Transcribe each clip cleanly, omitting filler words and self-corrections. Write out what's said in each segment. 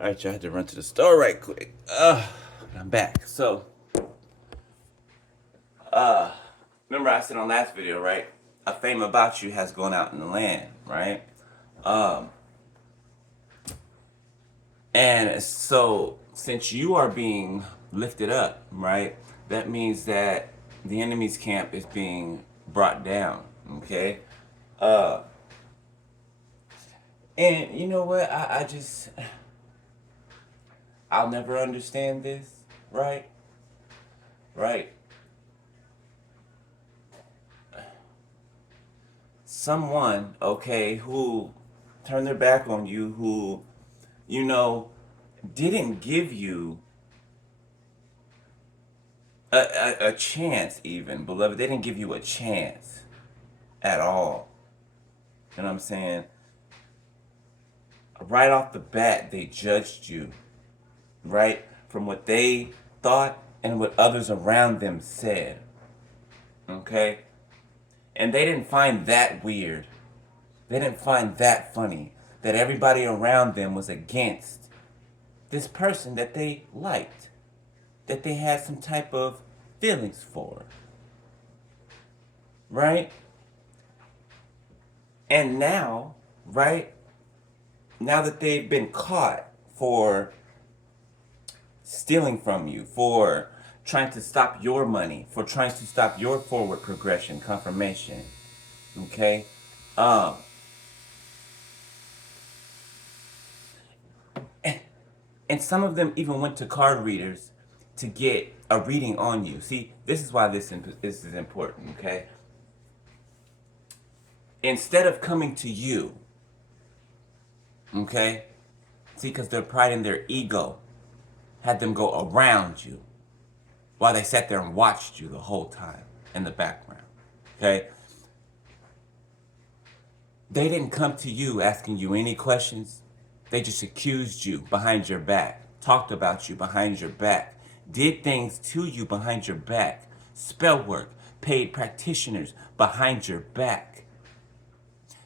All right, y'all had to run to the store right quick. I'm back. So, remember I said on last video, right? A fame about you has gone out in the land, right? Um, and so since you are being lifted up, right? That means that the enemy's camp is being brought down, okay? Uh, and you know what? I'll never understand this, right? Right? Someone, okay, who turned their back on you, who, you know, didn't give you a chance, even, beloved. They didn't give you a chance at all. You know what I'm saying? Right off the bat, they judged you, right? From what they thought and what others around them said, okay? And they didn't find that weird. They didn't find that funny that everybody around them was against this person that they liked, that they had some type of feelings for, right? And now, right, now that they've been caught for stealing from you, for trying to stop your money, for trying to stop your forward progression, confirmation, okay? Um, and some of them even went to card readers to get a reading on you. See, this is why this is important, okay? Instead of coming to you, okay? See, because their pride and their ego had them go around you while they sat there and watched you the whole time in the background, okay? They didn't come to you asking you any questions. They just accused you behind your back, talked about you behind your back, did things to you behind your back, spell work, paid practitioners behind your back.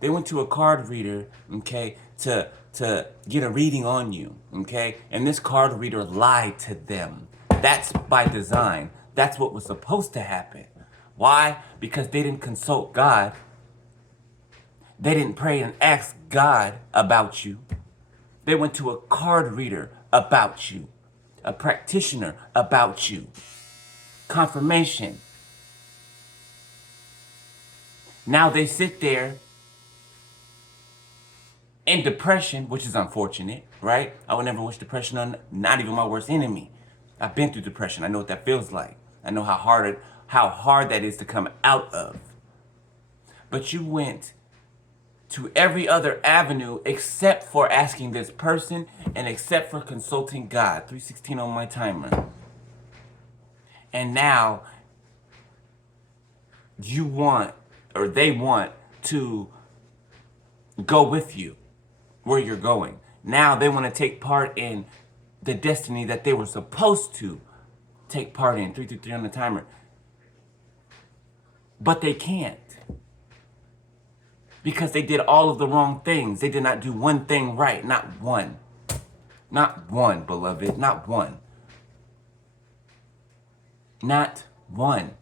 They went to a card reader, okay, to get a reading on you, okay? And this card reader lied to them. That's by design. That's what was supposed to happen. Why? Because they didn't consult God. They didn't pray and ask God about you. They went to a card reader about you, a practitioner about you. Confirmation. Now they sit there in depression, which is unfortunate, right? I would never wish depression on not even my worst enemy. I've been through depression. I know what that feels like. I know how hard that is to come out of. But you went to every other avenue except for asking this person and except for consulting God. 316 on my timer. And now you want, or they want to go with you where you're going. Now they want to take part in the destiny that they were supposed to take part in. 323 on the timer. But they can't. Because they did all of the wrong things. They did not do one thing right. Not one. Not one, beloved. Not one. Not one.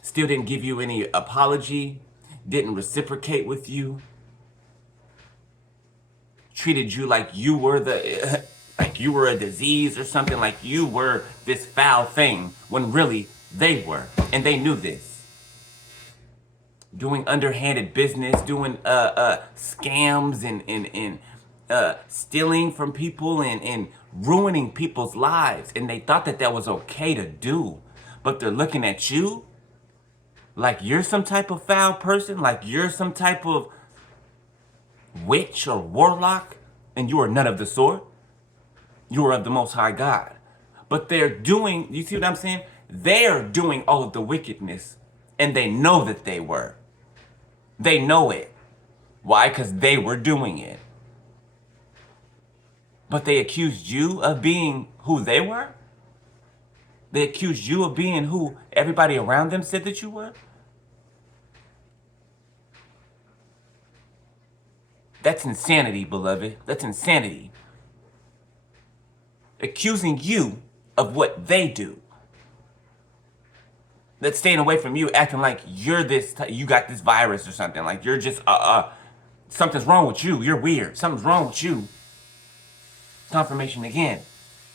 Still didn't give you any apology. Didn't reciprocate with you. Treated you like you were like you were a disease or something, like you were this foul thing, when really they were. And they knew this. Doing underhanded business, doing scams and stealing from people and ruining people's lives. And they thought that that was okay to do. But they're looking at you like you're some type of foul person, like you're some type of witch or warlock, and you are none of the sort. You are of the Most High God. But they're doing, you see what I'm saying? They're doing all of the wickedness, and they know that they were. They know it. Why? Because they were doing it. But they accused you of being who they were? They accused you of being who everybody around them said that you were? That's insanity, beloved. That's insanity. Accusing you of what they do. That's staying away from you, acting like you're you got this virus or something. Like you're just, something's wrong with you. You're weird. Something's wrong with you. Confirmation again.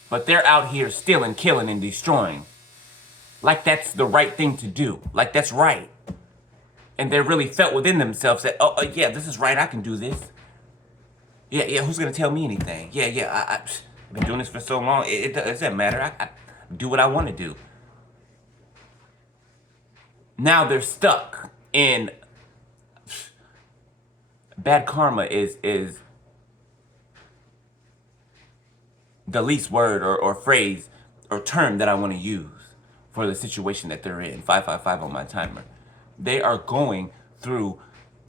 But they're out here stealing, killing, and destroying. Like that's the right thing to do. Like that's right. And they really felt within themselves that, yeah, this is right. I can do this. Yeah, who's going to tell me anything? Yeah, I've been doing this for so long. It doesn't matter. I do what I want to do. Now they're stuck in bad karma is the least word or phrase or term that I want to use for the situation that they're in. 555 on my timer. They are going through,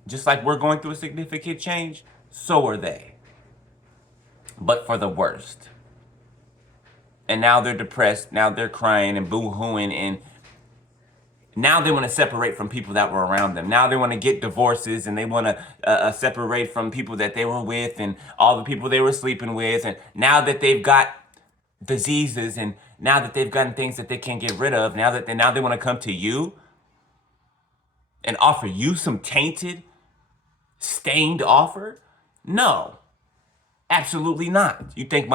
just like we're going through a significant change, so are they. But for the worst. And now they're depressed. Now they're crying and boo-hooing, and now they want to separate from people that were around them. Now they want to get divorces, and they want to separate from people that they were with and all the people they were sleeping with. And now that they've got diseases, and now that they've gotten things that they can't get rid of, now they want to come to you and offer you some tainted, stained offer? No, absolutely not. You think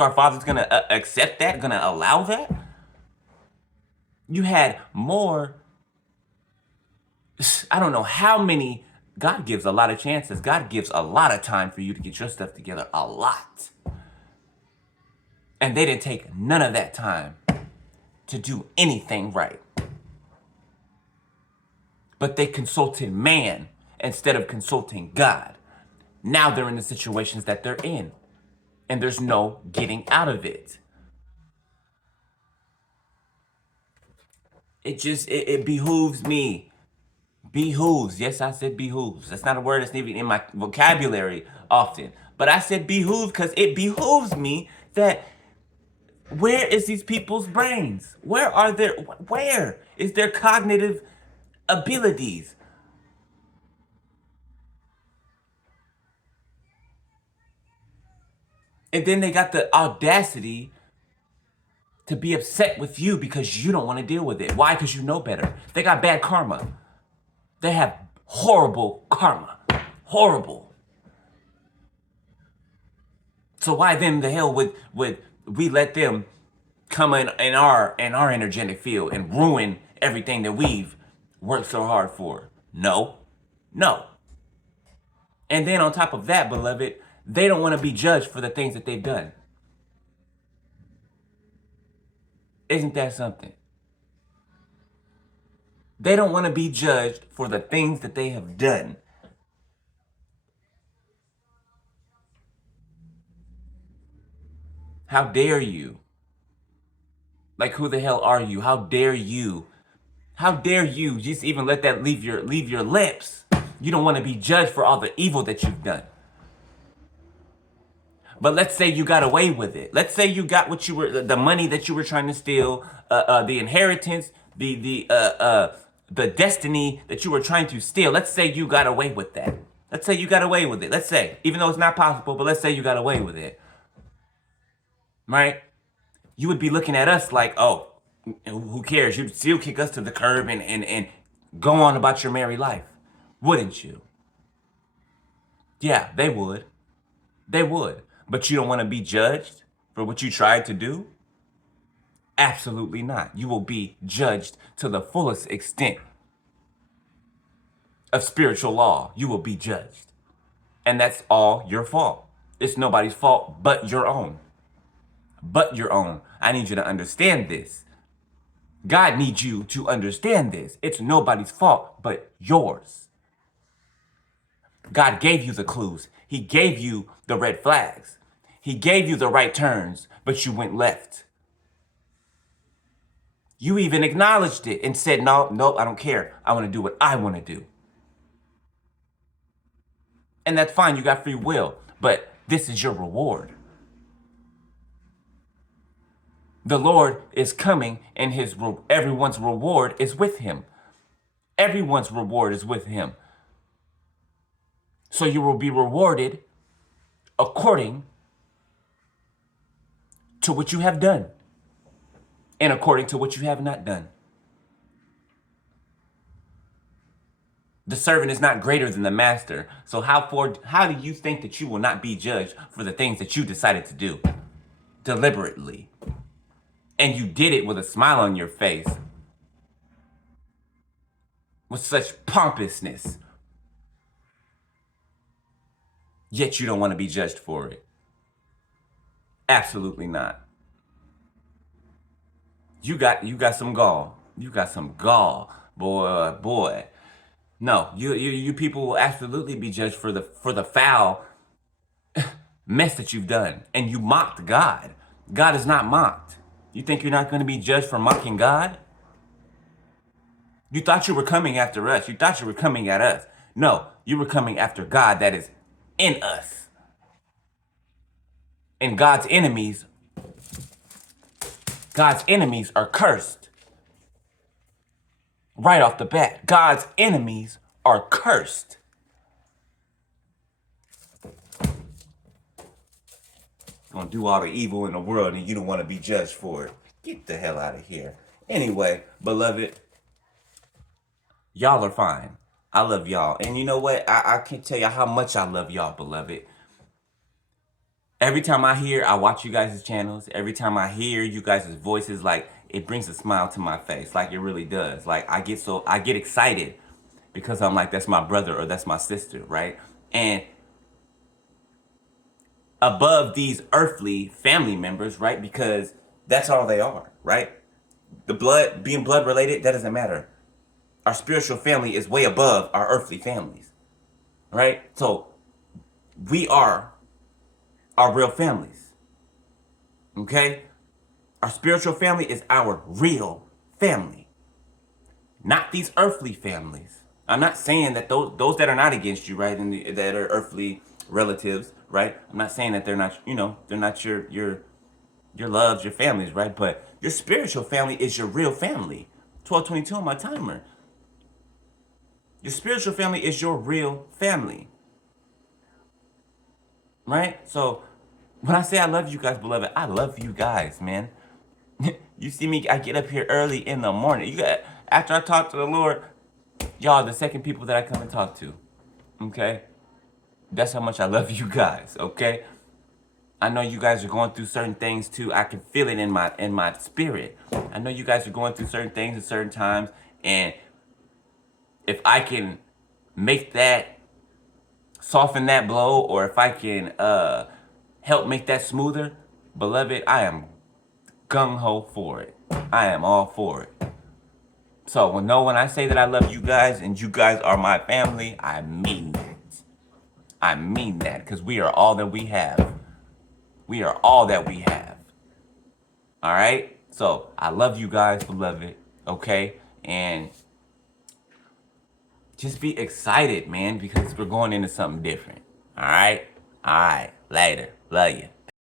our Father's gonna accept that? Gonna allow that? You had more. I don't know how many. God gives a lot of chances. God gives a lot of time for you to get your stuff together. A lot. And they didn't take none of that time to do anything right. But they consulted man instead of consulting God. Now they're in the situations that they're in. And there's no getting out of it. It behooves me. Behooves. Yes, I said behooves. That's not a word that's even in my vocabulary often. But I said behooves because it behooves me that where is these people's brains? Where is their cognitive abilities? And then they got the audacity to be upset with you because you don't want to deal with it. Why? Because you know better. They got bad karma. They have horrible karma. Horrible. So why then the hell would we let them come in our energetic field and ruin everything that we've worked so hard for? No. And then on top of that, beloved, they don't want to be judged for the things that they've done. Isn't that something? They don't want to be judged for the things that they have done. How dare you? Like, who the hell are you? How dare you? How dare you just even let that leave your lips? You don't want to be judged for all the evil that you've done. But let's say you got away with it. Let's say you got what you were, the money that you were trying to steal, the inheritance, the destiny that you were trying to steal. Let's say you got away with that. Let's say you got away with it. Let's say, even though it's not possible, but let's say you got away with it. Right? You would be looking at us like, oh, who cares? You'd still kick us to the curb and go on about your merry life. Wouldn't you? Yeah, they would. They would. But you don't want to be judged for what you tried to do? Absolutely not. You will be judged to the fullest extent of spiritual law. You will be judged. And that's all your fault. It's nobody's fault but your own. But your own. I need you to understand this. God needs you to understand this. It's nobody's fault but yours. God gave you the clues. He gave you the red flags. He gave you the right turns, but you went left. You even acknowledged it and said, no, I don't care. I want to do what I want to do. And that's fine. You got free will, but this is your reward. The Lord is coming and everyone's reward is with him. Everyone's reward is with him. So you will be rewarded according to what you have done and according to what you have not done. The servant is not greater than the master. So how do you think that you will not be judged for the things that you decided to do deliberately? And you did it with a smile on your face, with such pompousness. Yet you don't want to be judged for it. Absolutely not. You got some gall. You got some gall, boy. No, you people will absolutely be judged for the foul mess that you've done. And you mocked God. God is not mocked. You think you're not going to be judged for mocking God? You thought you were coming after us. You thought you were coming at us. No, you were coming after God that is in us. And God's enemies are cursed. Right off the bat, God's enemies are cursed. Gonna do all the evil in the world and you don't want to be judged for it. Get the hell out of here. Anyway, beloved, y'all are fine. I love y'all. And you know what? I can't tell you how much I love y'all, beloved. Every time I watch you guys' channels, every time I hear you guys' voices, like, it brings a smile to my face. Like, it really does. Like, I get excited because I'm like, that's my brother or that's my sister, right? And above these earthly family members, right? Because that's all they are, right? Being blood related, that doesn't matter. Our spiritual family is way above our earthly families, right? So we are our real families, okay? Our spiritual family is our real family, not these earthly families. I'm not saying that those that are not against you, right, and that are earthly relatives, right? I'm not saying that they're not, they're not your loves, your families, right? But your spiritual family is your real family. 1222 on my timer. Your spiritual family is your real family, right? So when I say I love you guys, beloved, I love you guys, man. You see me, I get up here early in the morning. After I talk to the Lord, y'all are the second people that I come and talk to, okay? That's how much I love you guys, okay? I know you guys are going through certain things too. I can feel it in my spirit. I know you guys are going through certain things at certain times, and if I can make that, soften that blow, or if I can help make that smoother, beloved, I am gung-ho for it. I am all for it. So when I say that I love you guys and you guys are my family, I mean that. I mean that, because we are all that we have. We are all that we have. All right? So I love you guys, beloved. Okay? And just be excited, man, because we're going into something different. All right? All right. Later. Love you.